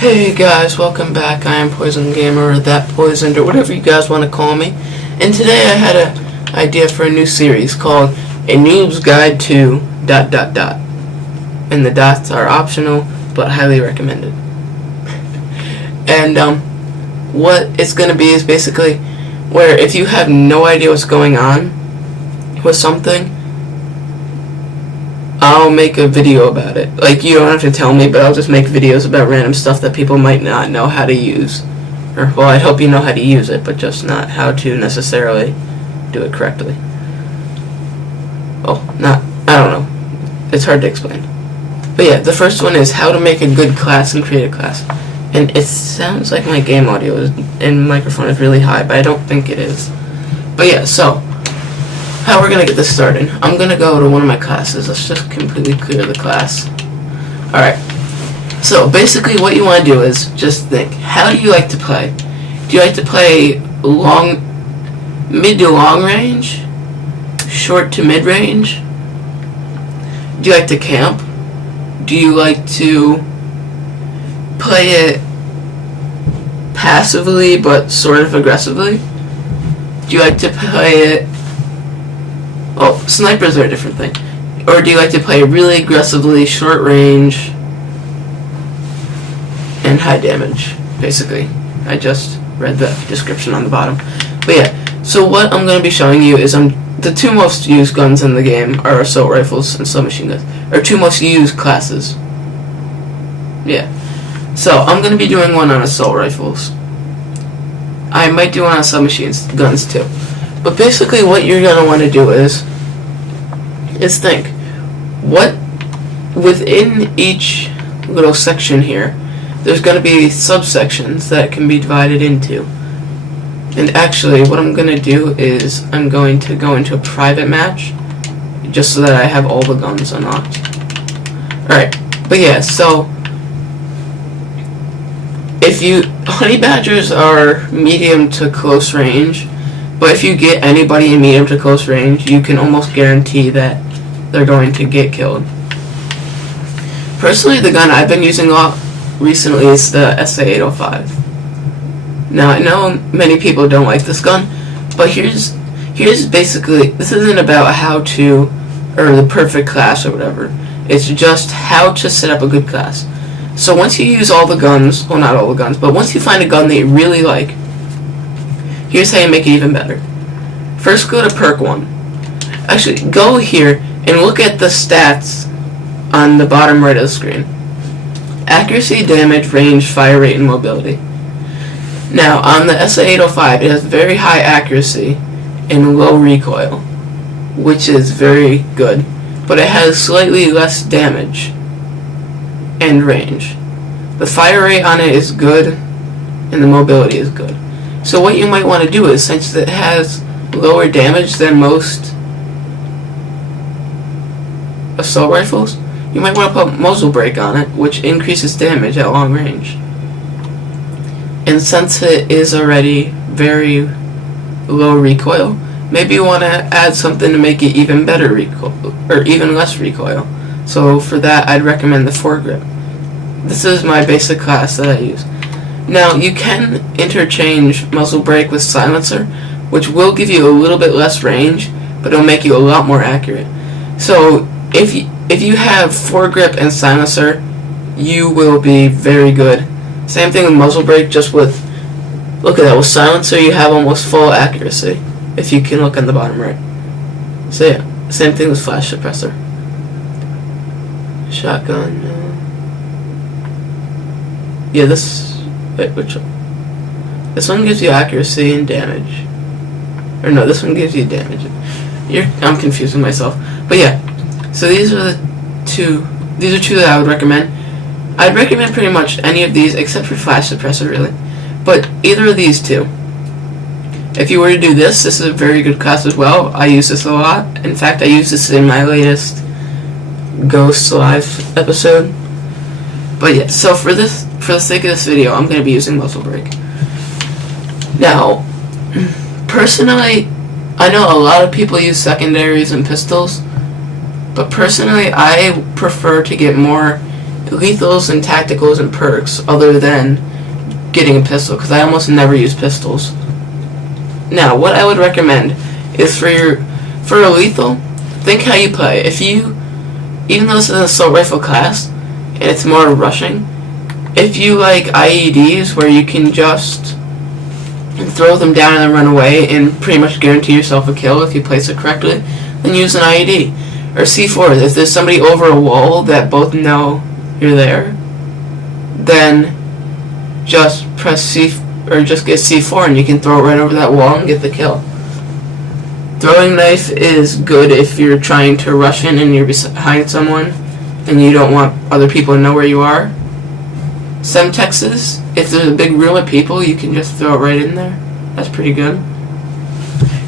Hey guys, welcome back. I am Poison Gamer, or ThatPoisoned, or whatever you guys want to call me. And today I had an idea for a new series called A Noob's Guide to ... And the dots are optional, but highly recommended. And what it's going to be is basically where if you have no idea what's going on with something, I'll make a video about it. Like, you don't have to tell me, but I'll just make videos about random stuff that people might not know how to use. Or, well, I hope you know how to use it, but just not how to necessarily do it correctly. Oh, I don't know. It's hard to explain. But yeah, the first one is how to make a good class and create a class. And it sounds like my game audio and microphone is really high, but I don't think it is. But yeah, so how we're going to get this started. I'm going to go to one of my classes. Let's just completely clear the class. Alright. So basically what you want to do is just think, how do you like to play? Do you like to play mid to long range? Short to mid range? Do you like to camp? Do you like to play it passively but sort of aggressively? Do you like to play it... Oh, snipers are a different thing. Or do you like to play really aggressively, short range, and high damage, basically. I just read the description on the bottom. But yeah, so what I'm going to be showing you is the two most used guns in the game are assault rifles and submachine guns. Or two most used classes. Yeah. So I'm going to be doing one on assault rifles. I might do one on submachine guns too. But basically what you're going to want to do is think, what within each little section here, there's going to be subsections that can be divided into. And actually what I'm going to do is I'm going to go into a private match just so that I have all the guns unlocked. Alright, but yeah, so honey badgers are medium to close range, but if you get anybody in medium to close range, you can almost guarantee that they're going to get killed. Personally, the gun I've been using a lot recently is the SA805. Now, I know many people don't like this gun, but here's basically, this isn't about how to, or the perfect class or whatever. It's just how to set up a good class. So once you use all the guns, well, not all the guns, but once you find a gun that you really like, here's how you make it even better. First, go to perk 1. Actually, go here and look at the stats on the bottom right of the screen. Accuracy, damage, range, fire rate, and mobility. Now, on the SA805, it has very high accuracy and low recoil, which is very good, but it has slightly less damage and range. The fire rate on it is good, and the mobility is good. So what you might want to do is, since it has lower damage than most assault rifles, you might want to put muzzle brake on it, which increases damage at long range. And since it is already very low recoil, maybe you want to add something to make it even better recoil, or even less recoil. So for that, I'd recommend the foregrip. This is my basic class that I use. Now, you can interchange muzzle brake with silencer, which will give you a little bit less range, but it'll make you a lot more accurate. So if you have foregrip and silencer, you will be very good. Same thing with muzzle brake, just with, look at that, with silencer you have almost full accuracy, if you can look on the bottom right. So yeah, same thing with flash suppressor. Shotgun, yeah, which one? This one gives you accuracy and damage. Or no, this one gives you damage. I'm confusing myself. But yeah, so these are two that I would recommend. I'd recommend pretty much any of these except for flash suppressor, really. But either of these two. If you were to do this is a very good class as well. I use this a lot. In fact, I use this in my latest Ghost Live episode. But yeah, so for the sake of this video, I'm going to be using muzzle brake. Now, personally, I know a lot of people use secondaries and pistols, but personally, I prefer to get more lethals and tacticals and perks other than getting a pistol, because I almost never use pistols. Now, what I would recommend is for a lethal, think how you play. Even though this is an assault rifle class and it's more rushing, if you like IEDs where you can just throw them down and then run away and pretty much guarantee yourself a kill if you place it correctly, then use an IED. Or C4, if there's somebody over a wall that both know you're there, then just press C, or just get C4 and you can throw it right over that wall and get the kill. Throwing knife is good if you're trying to rush in and you're behind someone and you don't want other people to know where you are. Semtexes, if there's a big room of people, you can just throw it right in there. That's pretty good.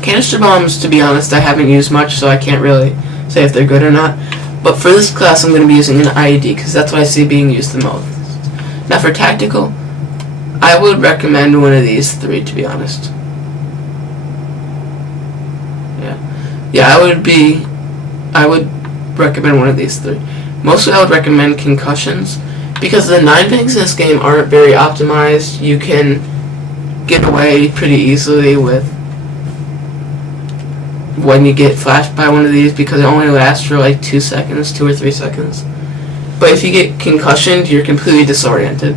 Canister bombs, to be honest, I haven't used much, so I can't really say if they're good or not. But for this class, I'm going to be using an IED, because that's what I see being used the most. Now for tactical, I would recommend one of these three, to be honest. Yeah, I would recommend one of these three. Mostly I would recommend concussions, because the 9 pings in this game aren't very optimized. You can get away pretty easily with when you get flashed by one of these, because it only lasts for like 2 seconds, 2 or 3 seconds. But if you get concussioned, you're completely disoriented.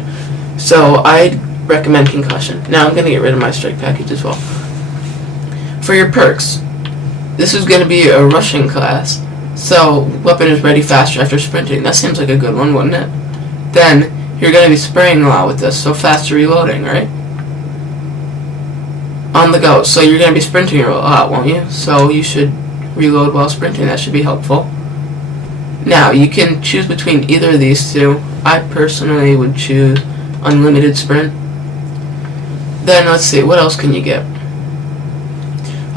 So I'd recommend concussion. Now I'm going to get rid of my strike package as well. For your perks, this is going to be a rushing class. So weapon is ready faster after sprinting. That seems like a good one, wouldn't it? Then you're going to be spraying a lot with this, so faster reloading, right? On the go, so you're going to be sprinting a lot, won't you? So you should reload while sprinting. That should be helpful. Now, you can choose between either of these two. I personally would choose unlimited sprint. Then let's see, what else can you get?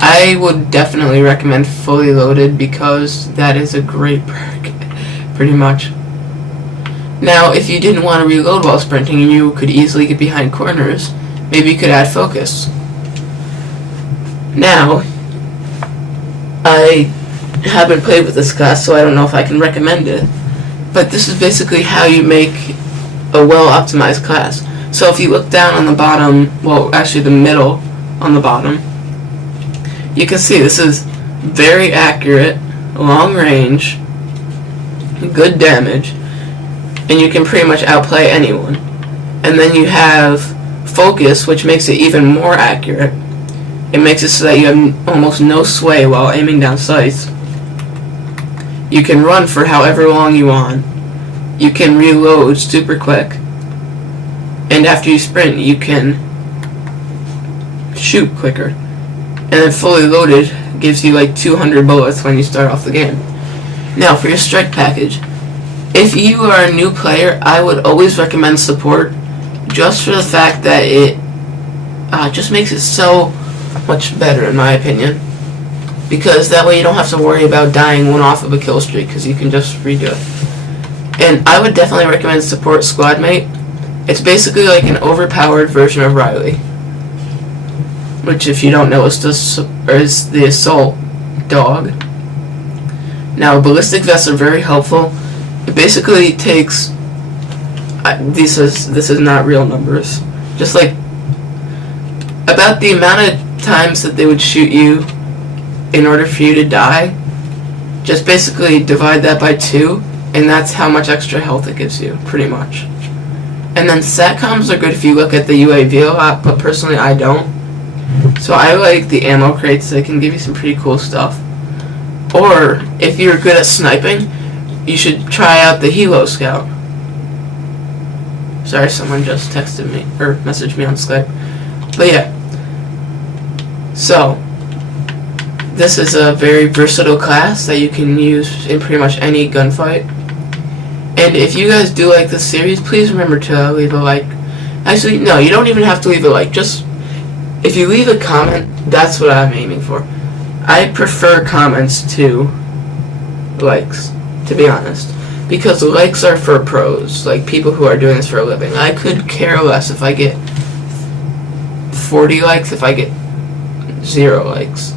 I would definitely recommend fully loaded, because that is a great perk, pretty much. Now, if you didn't want to reload while sprinting and you could easily get behind corners, maybe you could add focus. Now, I haven't played with this class, so I don't know if I can recommend it, but this is basically how you make a well-optimized class. So if you look down on the bottom, well, actually the middle on the bottom, you can see this is very accurate, long range, good damage, and you can pretty much outplay anyone. And then you have focus, which makes it even more accurate. It makes it so that you have almost no sway while aiming down sights. You can run for however long you want. You can reload super quick. And after you sprint, you can shoot quicker. And then fully loaded gives you like 200 bullets when you start off the game. Now for your strike package, if you are a new player, I would always recommend support, just for the fact that it just makes it so much better, in my opinion, because that way you don't have to worry about dying one off of a kill streak, because you can just redo it. And I would definitely recommend support squad mate. It's basically like an overpowered version of Riley, which, if you don't know, is the assault dog. Now, ballistic vests are very helpful. It basically takes this is not real numbers, just like about the amount of times that they would shoot you in order for you to die. Just basically divide that by 2, and that's how much extra health it gives you, pretty much. And then satcoms are good if you look at the UAV a lot, but personally I don't. So I like the ammo crates. They can give you some pretty cool stuff. Or if you're good at sniping, you should try out the Helo Scout. Sorry, someone just texted me or messaged me on Skype. But yeah. So this is a very versatile class that you can use in pretty much any gunfight. And if you guys do like this series, please remember to leave a like. Actually, no, you don't even have to leave a like. Just if you leave a comment, that's what I'm aiming for. I prefer comments to likes, to be honest, because likes are for pros, like people who are doing this for a living. I could care less if I get 40 likes, if I get 0 likes.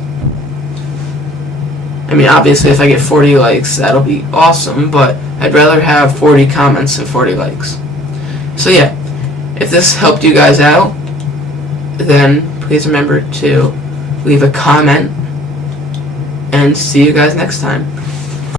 I mean, obviously, if I get 40 likes, that'll be awesome, but I'd rather have 40 comments than 40 likes. So yeah, if this helped you guys out, then please remember to leave a comment, and see you guys next time.